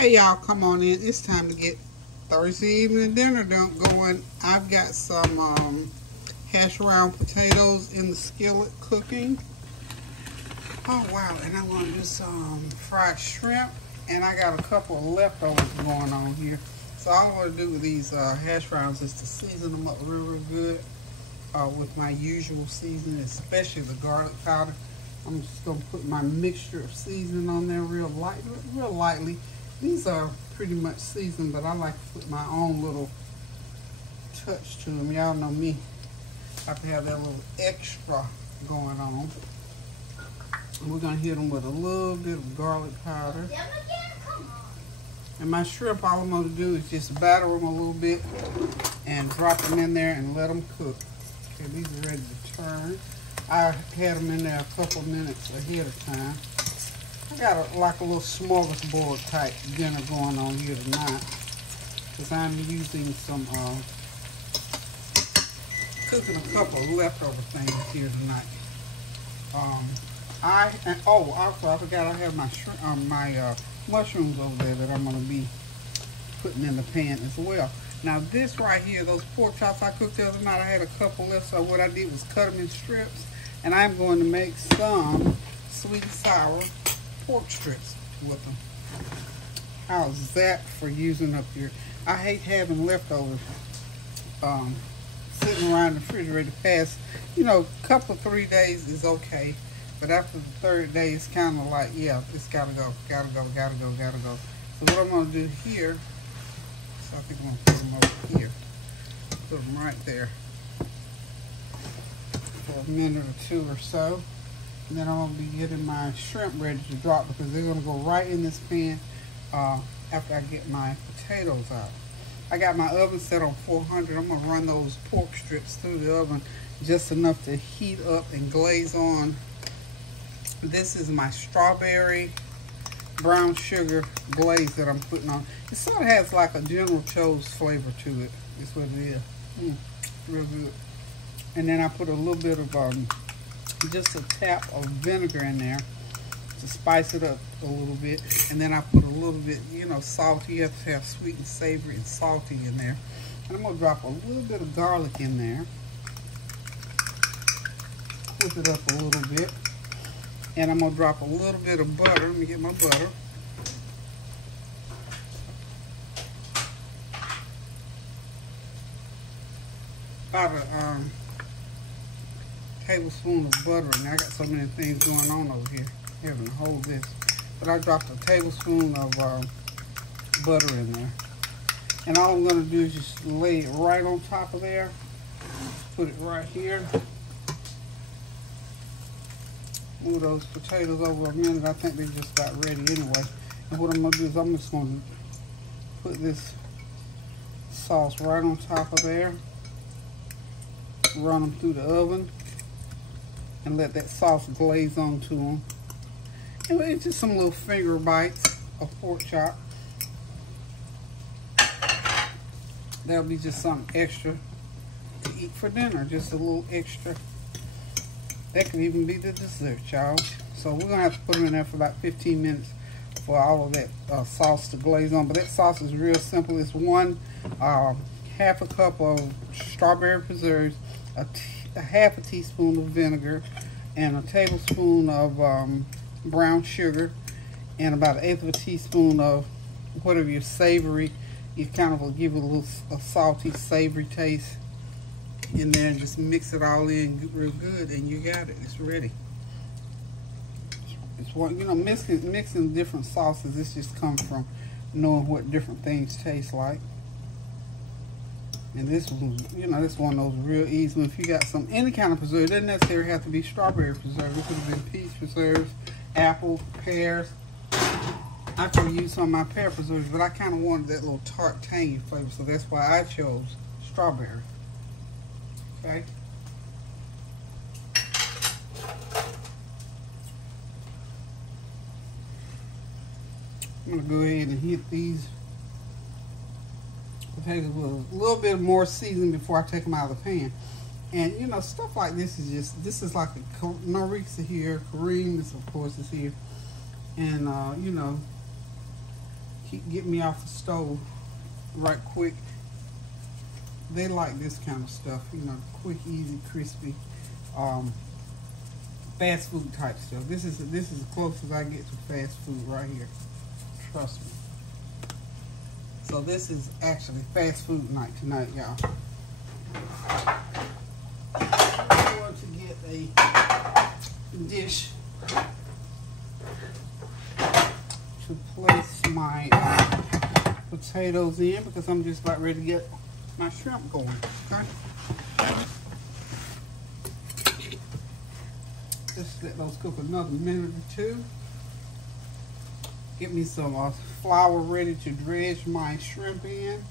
Hey y'all, come on in. It's time to get Thursday evening dinner going. I've got some hash brown potatoes in the skillet cooking. Oh wow, and I want to do some fried shrimp, and I got a couple of leftovers going on here. So all I'm going to do with these hash browns is to season them up real good with my usual seasoning, especially the garlic powder. I'm just going to put my mixture of seasoning on there real lightly. These are pretty much seasoned, but I like to put my own little touch to them. Y'all know me. I have to have that little extra going on. And we're going to hit them with a little bit of garlic powder. And my shrimp, all I'm going to do is just batter them a little bit and drop them in there and let them cook. Okay, these are ready to turn. I had them in there a couple minutes ahead of time. I got like a little smorgasbord type dinner going on here tonight, because I'm using some, cooking a couple of leftover things here tonight. Also I forgot I have my mushrooms over there that I'm going to be putting in the pan as well. Now this right here, those pork chops I cooked the other night, I had a couple left, so what I did was cut them in strips, and I'm going to make some sweet and sour pork strips with them. How's that for using up your... I hate having leftovers sitting around the refrigerator past, a couple of 3 days is okay, but after the third day it's kind of like, yeah, it's gotta go. So what I'm gonna do here, so I think I'm gonna put them over here, put them right there for a minute or two or so. And then I'm going to be getting my shrimp ready to drop, because they're going to go right in this pan after I get my potatoes out. I got my oven set on 400. I'm going to run those pork strips through the oven just enough to heat up and glaze on. This is my strawberry brown sugar glaze that I'm putting on. It sort of has like a General Tso's flavor to it. That's what it is. Real good. And then I put a little bit of... just a tap of vinegar in there to spice it up a little bit, and then I put a little bit, salty. You have to have sweet and savory and salty in there. And I'm gonna drop a little bit of garlic in there, whip it up a little bit, and I'm gonna drop a little bit of butter. Let me get my butter. About a tablespoon of butter, and I got so many things going on over here having to hold this, but I dropped a tablespoon of butter in there, and all I'm going to do is just lay it right on top of there, put it right here, move those potatoes over a minute. I think they just got ready anyway, and what I'm going to do is I'm just going to put this sauce right on top of there, run them through the oven, and let that sauce glaze onto them. And it's just some little finger bites of pork chop. That'll be just something extra to eat for dinner, just a little extra. That could even be the dessert, y'all. So we're gonna have to put them in there for about 15 minutes for all of that sauce to glaze on. But that sauce is real simple. It's half a cup of strawberry preserves, a half a teaspoon of vinegar, and a tablespoon of brown sugar, and about 1/8 of a teaspoon of whatever your savory. You kind of will give it a salty, savory taste in there, and just mix it all in real good, and you got it. It's ready. It's one, mixing different sauces. This just comes from knowing what different things taste like. And this one, this one of those real easy. If you got any kind of preserve, it doesn't necessarily have to be strawberry preserve. It could have been peach preserves, apple, pears. I could have used some of my pear preserves, but I kind of wanted that little tart, tangy flavor, so that's why I chose strawberry. Okay. I'm gonna go ahead and hit these potatoes with a little bit more seasoning before I take them out of the pan. And stuff like this is like a Norisa here, Kareem, this of course is here, and get me off the stove right quick. They like this kind of stuff, you know, quick, easy, crispy, fast food type stuff. This is as close as I get to fast food right here. Trust me. So this is actually fast food night tonight, y'all. I'm going to get a dish to place my potatoes in because I'm just about ready to get my shrimp going. Okay. Just let those cook another minute or two. Get me some flour ready to dredge my shrimp in,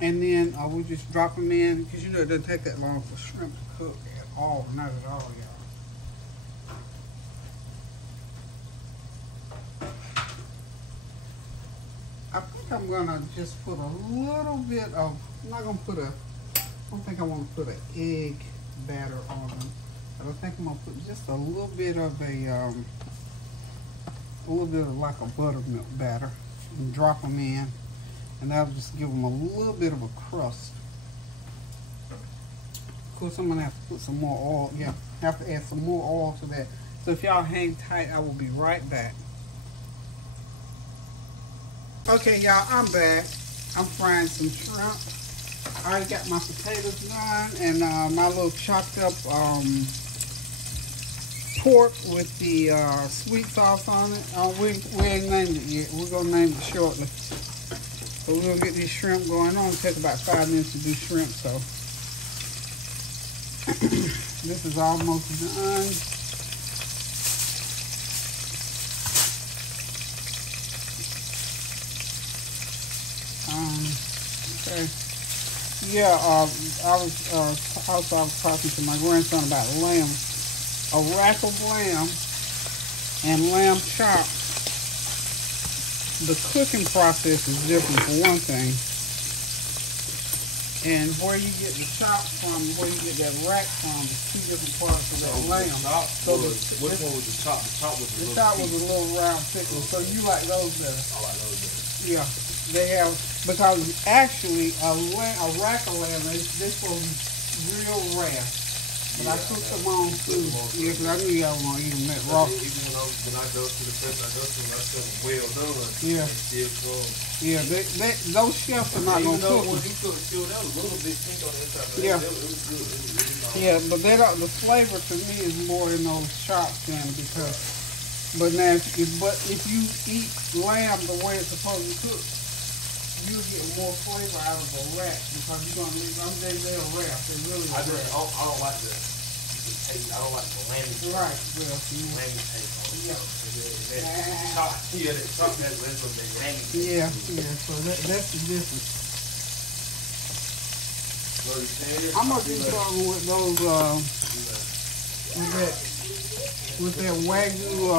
and then we just drop them in because you know it doesn't take that long for shrimp to cook at all. Not at all, y'all. I think I'm gonna just put a little bit of. I'm not gonna put a. I don't think I want to put an egg batter on them, but I think I'm gonna put just a little bit of like a buttermilk batter, and drop them in, and that'll just give them a little bit of a crust. Of course, I'm gonna have to put some more oil. Yeah, have to add some more oil to that. So if y'all hang tight, I will be right back. Okay, y'all, I'm back. I'm frying some shrimp. I already got my potatoes done and my little chopped up pork with the sweet sauce on it. We ain't named it yet. We're going to name it shortly. But we're going to get these shrimp going on. It'll take about 5 minutes to do shrimp, so. This is almost done. Okay. Yeah, I was talking to my grandson about lamb. A rack of lamb and lamb chops. The cooking process is different for one thing. And where you get the chop from, where you get that rack from, is two different parts of that lamb. Which one was the chop? The chop was a little round pickle. So you like those better? I like those better. Yeah. They have, because actually a rack of lamb, they're supposed to be real rare. But I cooked them on too. Yeah, because I knew y'all was going to eat them that raw. Even when I go to the place I go to, I sell them well done. Yeah. Still cold. Yeah, those chefs are not going to cook them. When he cooked still, that was a little bit pink on the inside. But yeah. It was good. It was really nice. Yeah, but they don't, the flavor to me is more in those chops than because, but if you eat lamb the way it's supposed to cook, you'll get more flavor out of a rack because you're gonna leave. I'm saying they're rare. They're really rare. I don't like the taste. I don't like the lamb taste. Right. Well, lamb taste. Yeah. That chop that rest of that lamb taste. Yeah. So that's the difference. I'm gonna do something with those with that Wagyu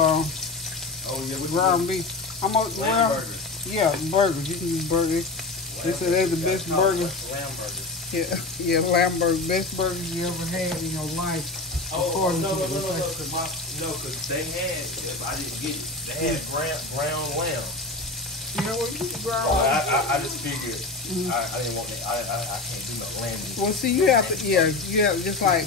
ground beef. I'm gonna burgers. Yeah, burgers. You can use burgers. They say they're the best burgers. Lamb burgers. Yeah, lamb burgers. Best burgers you ever had in your life. Oh, no, because they had, I didn't get it, they had brown lamb. You know what, you can ground lamb. I just figured, I didn't want that, I can't do no lamb. Well, see, you have to, just like,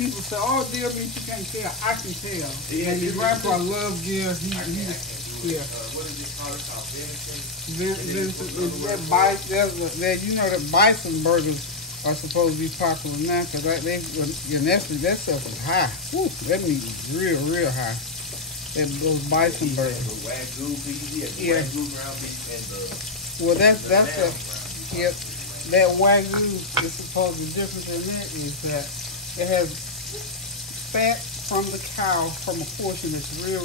people say, oh, deer meat, you can't tell. I can tell. Yeah, and your grandpa loves deer. Yeah. What is this called? It's called venison. You know that bison burgers are supposed to be popular now because that stuff is high. Whew, that meat is real high. Those bison burgers. The Wagyu beef, the Wagyu ground beef, and well, that's that Wagyu is supposed to be different than that is that it has fat from the cow from a portion that's real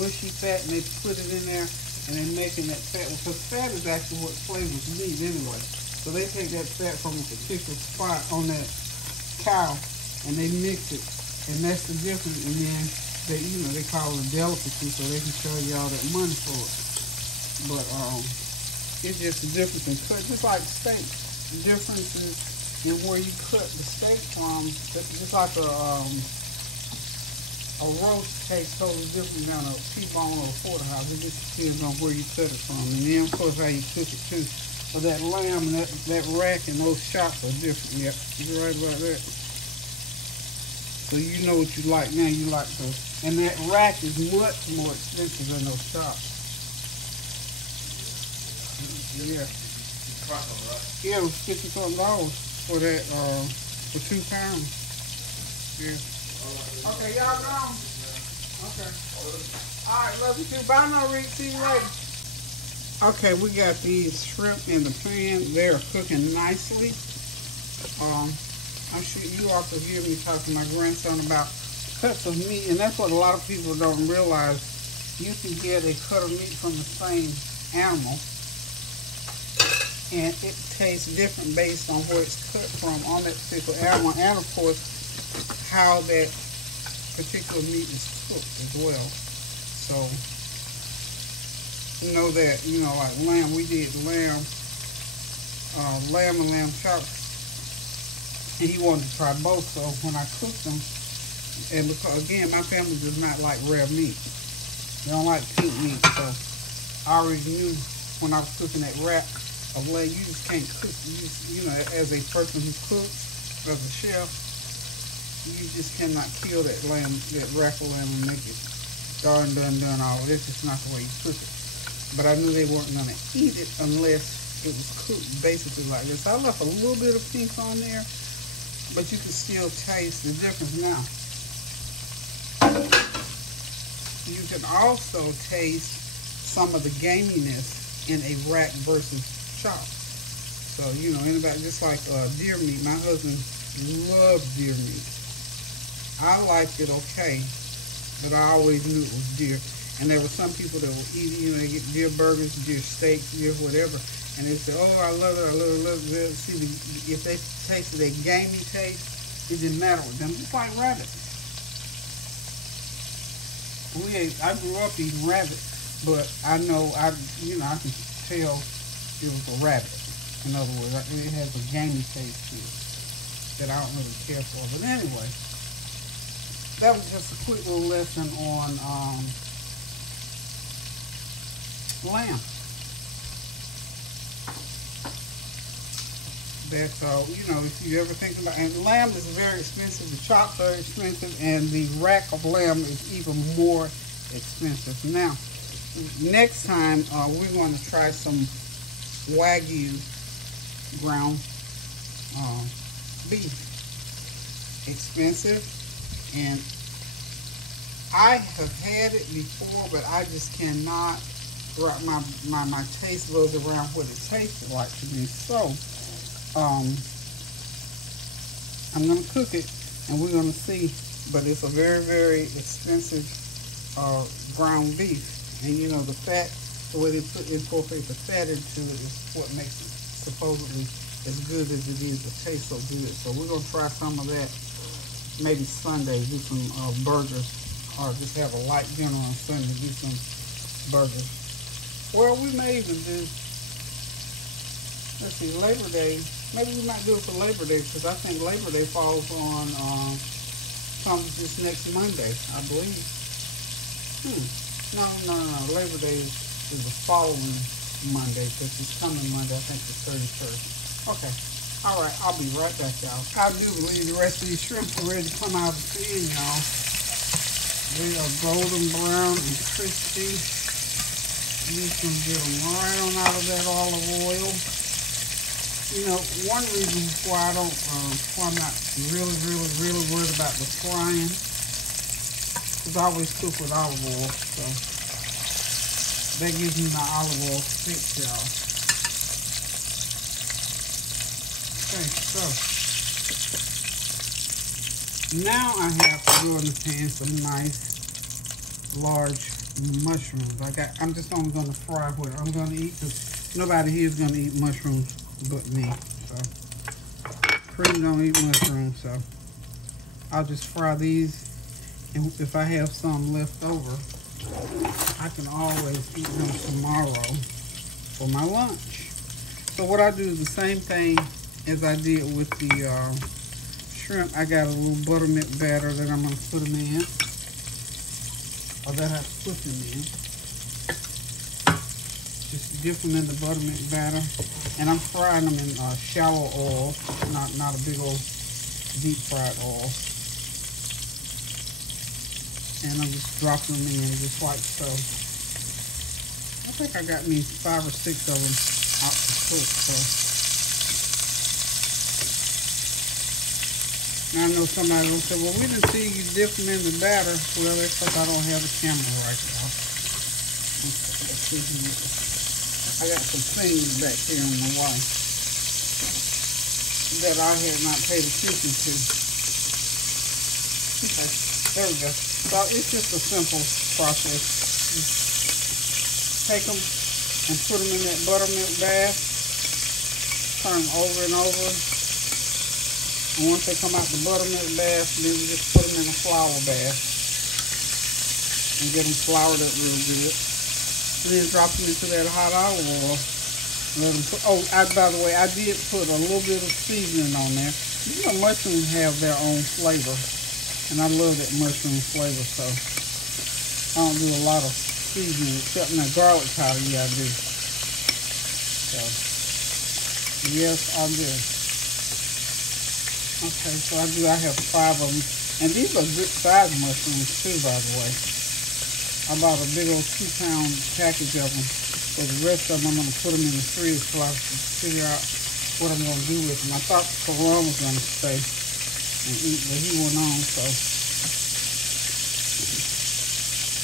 mushy fat, and they put it in there and they're making that fat, because fat is actually what flavors meat anyway. So they take that fat from a particular spot on that cow and they mix it, and that's the difference. And then they call it a delicacy, so they can charge you all that money for it. But it's just the difference in cut, just like steak. The difference is in where you cut the steak from. Just like a roast tastes totally different than a T-bone or a porterhouse. It just depends on where you cut it from. And then, of course, how you cook it, too. So that lamb and that rack and those chops are different. Yep, you're right about that. So you know what you like now. You like the... And that rack is much more expensive than those chops. Yeah. Yeah, it was $50 for that, for 2 pounds. Yeah. Okay, y'all gone? Okay. Alright, love you too. Bye now, Rick. See you later. Okay, we got these shrimp in the pan. They're cooking nicely. I'm sure you all could hear me talking to my grandson about cuts of meat, and that's what a lot of people don't realize. You can get a cut of meat from the same animal, and it tastes different based on where it's cut from on that particular animal, and of course, how that particular meat is cooked as well. So, you know that, you know, like lamb, we did lamb and lamb chops, and he wanted to try both, so when I cooked them, and because, again, my family does not like red meat. They don't like pink meat, so I already knew when I was cooking that wrap of lamb, you just can't cook, you know, as a person who cooks, as a chef, you just cannot kill that lamb, that rack of lamb and make it done all. That's just not the way you cook it. But I knew they weren't going to eat it unless it was cooked basically like this. I left a little bit of pink on there, but you can still taste the difference now. You can also taste some of the gaminess in a rack versus chop. So, you know, anybody, just like deer meat. My husband loves deer meat. I liked it okay, but I always knew it was deer. And there were some people that will eat it, you know, they get deer burgers, deer steaks, deer whatever, and they say, oh, I love it, I love it. See, if they tasted a gamey taste, it didn't matter with them. Just like rabbit. I grew up eating rabbit, but I know, I can tell it was a rabbit. In other words, it has a gamey taste to it that I don't really care for. But anyway, that was just a quick little lesson on lamb. That's you know, if you ever think about, and lamb is very expensive, the chops are expensive, and the rack of lamb is even more expensive. Now, next time we're going to try some Wagyu ground beef. Expensive, and I have had it before, but I just cannot wrap my taste buds around what it tasted like to me. So I'm going to cook it, and we're going to see. But it's a very, very expensive ground beef. And you know, the fat, the way they incorporate the fat into it is what makes it supposedly as good as it is to taste so good. So we're going to try some of that maybe Sunday, do some burgers, or just have a light dinner on Sunday, do some burgers. Well, we may even do, let's see, Labor Day. Maybe we might do it for Labor Day, because I think Labor Day falls on, comes this next Monday, I believe. No. Labor Day is the following Monday, because it's coming Monday, I think the 31st. Okay. All right, I'll be right back, y'all. I do believe the rest of these shrimp are ready to come out of the pan, y'all. They are golden brown and crispy. You can get them right on out of that olive oil. You know, one reason why I'm not really worried about the frying, because I always cook with olive oil, so that gives me my olive oil fix, y'all. Okay, so now I have to do in the pan some nice large mushrooms. I'm just only going to fry what I'm going to eat, because nobody here is going to eat mushrooms but me. So Cream don't eat mushrooms, so I'll just fry these, and if I have some left over, I can always eat them tomorrow for my lunch. So what I do is the same thing as I did with the shrimp. I got a little buttermilk batter that I'm going to put them in. or that I put them in. Just dip them in the buttermilk batter. And I'm frying them in shallow oil, not a big old deep fried oil. And I'm just dropping them in just like so. I think I got me 5 or 6 of them out to cook. So now I know somebody will say, well, we didn't see you dip them in the batter. Well, that's because I don't have the camera right now. Okay, let's see here. I got some things back here on the wire that I had not paid attention to. Okay, there we go. So it's just a simple process. Take them and put them in that buttermilk bath. Turn them over and over. And once they come out the buttermilk bath, then we just put them in a flour bath. And get them floured up real good. And then drop them into that hot olive oil. Let them put, oh, by the way, I did put a little bit of seasoning on there. You know, mushrooms have their own flavor. And I love that mushroom flavor, so I don't do a lot of seasoning except in the garlic powder, yeah, I do. So, yes, I do. Okay, so I have 5 of them. And these are good size mushrooms too, by the way. I bought a big old 2-pound package of them. So the rest of them, I'm going to put them in the fridge so I can figure out what I'm going to do with them. I thought Karan was going to stay and eat, but he went on, so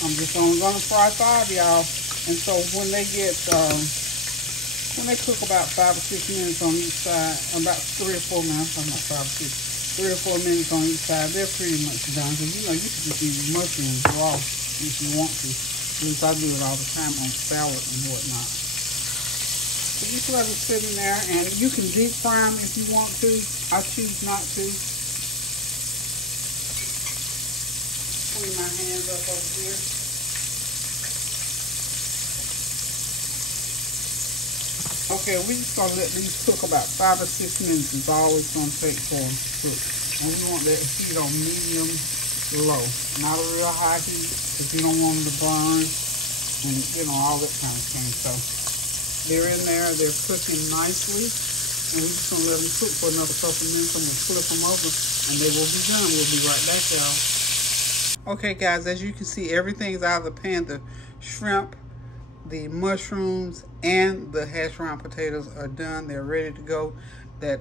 I'm just only going to fry 5, y'all. And so when they get, when they cook about 5 or 6 minutes on each side, about 3 or 4 minutes, I'm not 5 or 6, 3 or 4 minutes on each side, they're pretty much done. Because, you know, you can just eat mushrooms raw if you want to. Since I do it all the time on salad and whatnot. So just let it sit in there, and you can deep fry them if you want to. I choose not to. Clean my hands up over here. Okay, we just gonna let these cook about 5 or 6 minutes. It's always gonna take for them to cook. And we want that heat on medium low, not a real high heat, because you don't want them to burn and, you know, all that kind of thing. So they're in there, they're cooking nicely, and we're just gonna let them cook for another couple minutes. I'm gonna flip them over and they will be done. We'll be right back, y'all. Okay guys, as you can see, everything's out of the pan. The shrimp, the mushrooms, and the hash brown potatoes are done. They're ready to go. That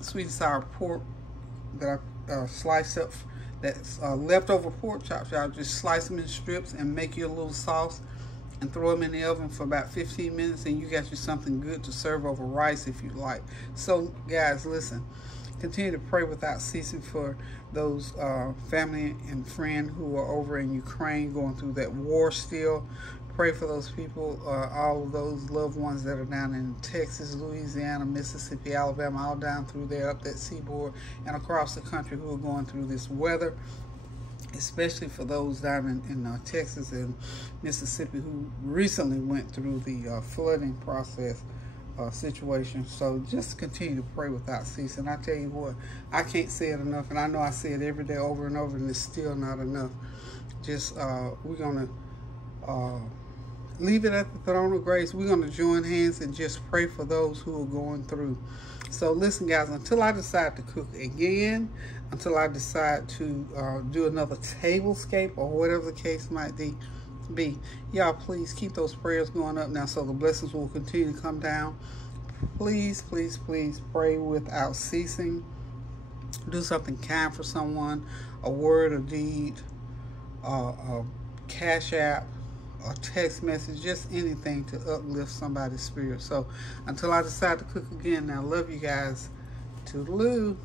sweet and sour pork that I sliced up, that's leftover pork chops, y'all just slice them in strips and make you a little sauce and throw them in the oven for about 15 minutes, and you got you something good to serve over rice if you like. So guys, listen, continue to pray without ceasing for those family and friends who are over in Ukraine going through that war still. Pray for those people, all of those loved ones that are down in Texas, Louisiana, Mississippi, Alabama, all down through there, up that seaboard, and across the country who are going through this weather, especially for those down in Texas and Mississippi who recently went through the flooding process situation. So just continue to pray without ceasing. I tell you what, I can't say it enough, and I know I say it every day over and over, and it's still not enough. Just, we're going to leave it at the throne of grace. We're going to join hands and just pray for those who are going through. So listen, guys, until I decide to cook again, until I decide to do another tablescape or whatever the case might be, y'all please keep those prayers going up now so the blessings will continue to come down. Please, please, please pray without ceasing. Do something kind for someone, a word, a deed, a cash app, a text message, just anything to uplift somebody's spirit. So until I decide to cook again, now, love you guys. Toodaloo.